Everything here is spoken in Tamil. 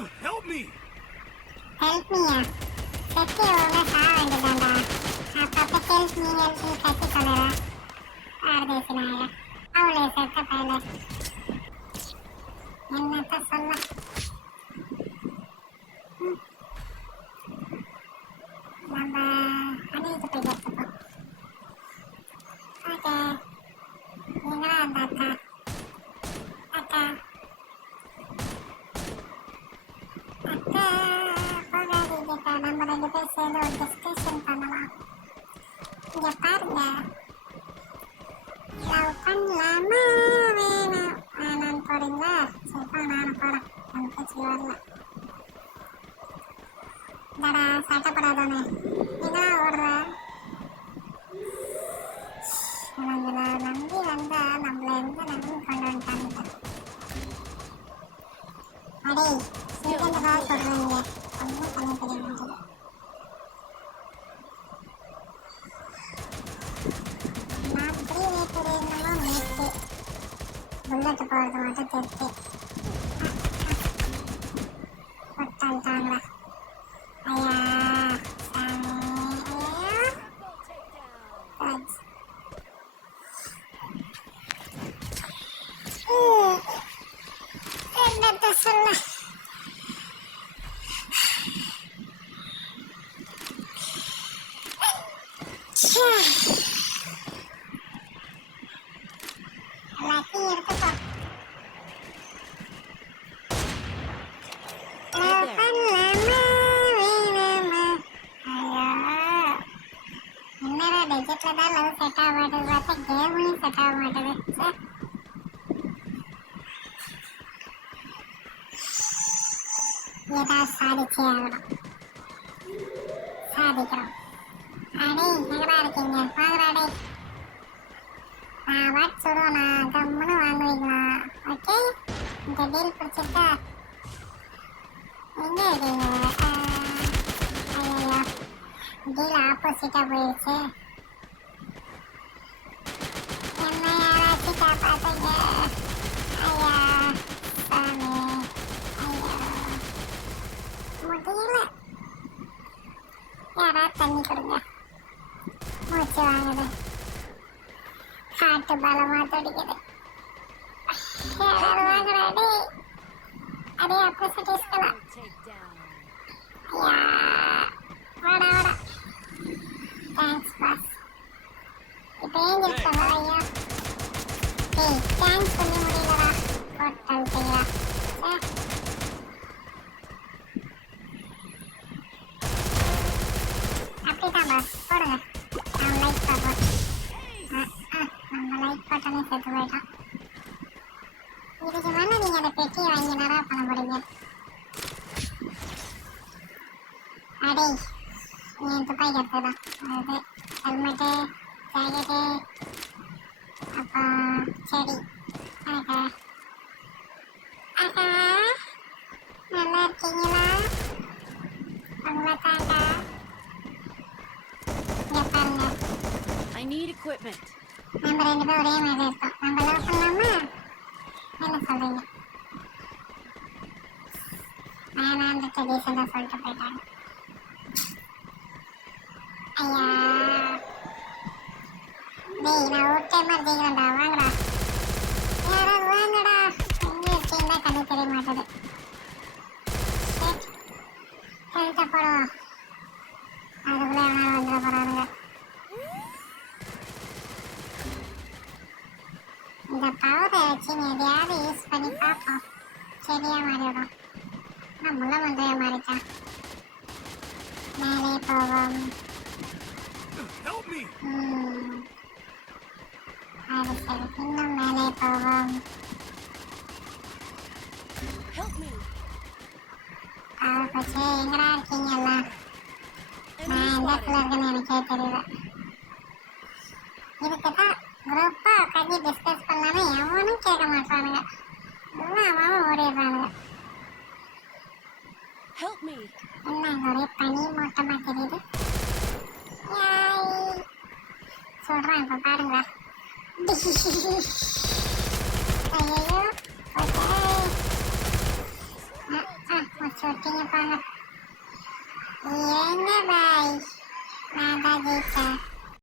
Help me! ஹெல்ப் மீயா? செத்து ஒழுங்கா சாக வேண்டியதாண்டா. அப்பப்ப ஹெல்ப் மீ கத்தி சொல்லுற ஆர்தேசி நாயா. அவளே செத்த பயல என்னத்த சொல்ல. நம்ம அணிக்கு போய் கற்றுப்போம். ஓகே, நீங்களா அந்த அக்கா அக்கா அக்கா போகாதீங்கக்கா. நம்ம 2 பேர் சேர்ந்து ஒரு டிஸ்கஷன் பண்ணலாம். இங்க பாருங்க, லவ் பண்ணலாமா வேணாம் வேணான்னு போறீங்களா? சரிப்பா, நானும் போறேன். எனக்கு பேச்சு வரல. இந்தடா சட்டப்படாதானே நீங்களா ஓடுற. இவங்கள நம்பி வந்தா நம்மள எந்த நம்பி கொண்டு வந்துட்டாங்க. அடே சீக்கிரமா சொல்றீங்க, ஒன்றும் பண்ண தெரிய மாட்டேங்குது. நான் இப்படி நேற்று என்னமோ நேற்று புல்லட்டு போகிறது மட்டும் தெரிஞ்சு கொட்டாயிட்டாங்களா. ஐயா சாமி, ஐயா என்னத்த சொல்ல. எல்லாத்தையும் எடுத்துப்போம். லவ் பண்ணலாமா வேணாமா? ஐயோ, என்னடா டிஜிட்டில் தான் லவ் செட் ஆக மாட்டேது, பார்த்தா கேம்லையும் செட் ஆக மாட்டேது. ஏதாவது சாதிச்சே ஆகணும். சாதிக்கிறோம். அடே எங்கடா இருக்கீங்க? வாங்கடா டே. நான் வாட் சொல்லுவேன், நான் கம்முன்னு வாங்குவீங்களா? ஓகே, இந்த டீல் பிடிச்சிருக்கா? எங்கே இருக்கீங்க? ஐயோ, டீல் ஆப்போசிட்டாக போயிடுச்சு. என்ன யாராச்சும் காப்பாற்றுங்க. ஐயா சாமி, ஐயோ முடியல. யாராவது தண்ணி கொடுங்க, மூச்சு வாங்குது, காட்டு பலமா துடிக்குது. யாராவது வாங்குறா டே. அதே ஆப்போசிட் இஸ்கலாம். ஐயா வாடா வாடா. Thanks pass. இப்போ ஏன் இருக்காங்க ஐயா? டேய் தேங்க்ஸ் பண்ணி முடியலடா, போட்டு அழுத்தீங்களா? அப்படிதான் பாஸ், போடுங்க. நான் லைக் பார்ப்போம். நம்ம லைக் பட்டனே செத்து போயிட்டான். இதுக்கு மேலே நீங்கள் அந்த பெட்டியை வாங்கி என்னடா பண்ண போறீங்க? அடே என் துப்பாக்கி எடுத்துதான். அது ஹெல்மெட்டு, ஜாக்கெட்டு, அப்போ செடி. ஆகா ஆகா, நல்லா இருக்கீங்களா? உங்களை தாண்டா. இங்கே பாருங்க, I need equipment. நம்ம 2 பேரும் ஒரே மாதிரி இருக்கோம். நம்ம லவ் பண்ணலாமா? என்ன சொல்றீங்க? வேணான்ற டீசெண்டாக சொல்லிட்டு போயிட்டாங்க. ஐயா டேய், நான் ஒரு டைம் ஜெயிக்கிறேன்டா. வாங்கடா, யாராவது வாங்கடா. எங்கே இருக்கீங்களா கண்ணு தெரிய மாட்டேது. ஹெல்த்தை போடுவோம், அதுக்குள்ளே எவனாலும் வந்துட போகிறானுங்க. இந்த பவரை வச்சு நீ எதையாவது யூஸ் பண்ணி பார்ப்போம். செடியாக மாறிவிடும். நான் முள்ள மந்தையாக மாறிட்டான். மேலே போவோம். Help me! அது சரி, இன்னும் மேலே போவோம். Help me. பவர் போச்சு. எங்கடா இருக்கீங்க எல்லாம்? நான் எந்த இடத்துல இருக்கேன்னு எனக்கே தெரியல. இதுக்கு தான் குரூப்பாக உட்காந்து டிஸ்கஸ் பண்ணலான்னு எவனும் கேட்க மாட்டானுங்க. எல்லாம் அவன் ஓடிடுறானுங்க. Help me. என்ன ஒரே பனி மூட்டமாக தெரியுது. யாய் சொல்கிறேன், இப்போ பாருங்களா. ஐயோ வாங்க. இறங்க பாய். நான் தான் ஜெயிச்சேன்.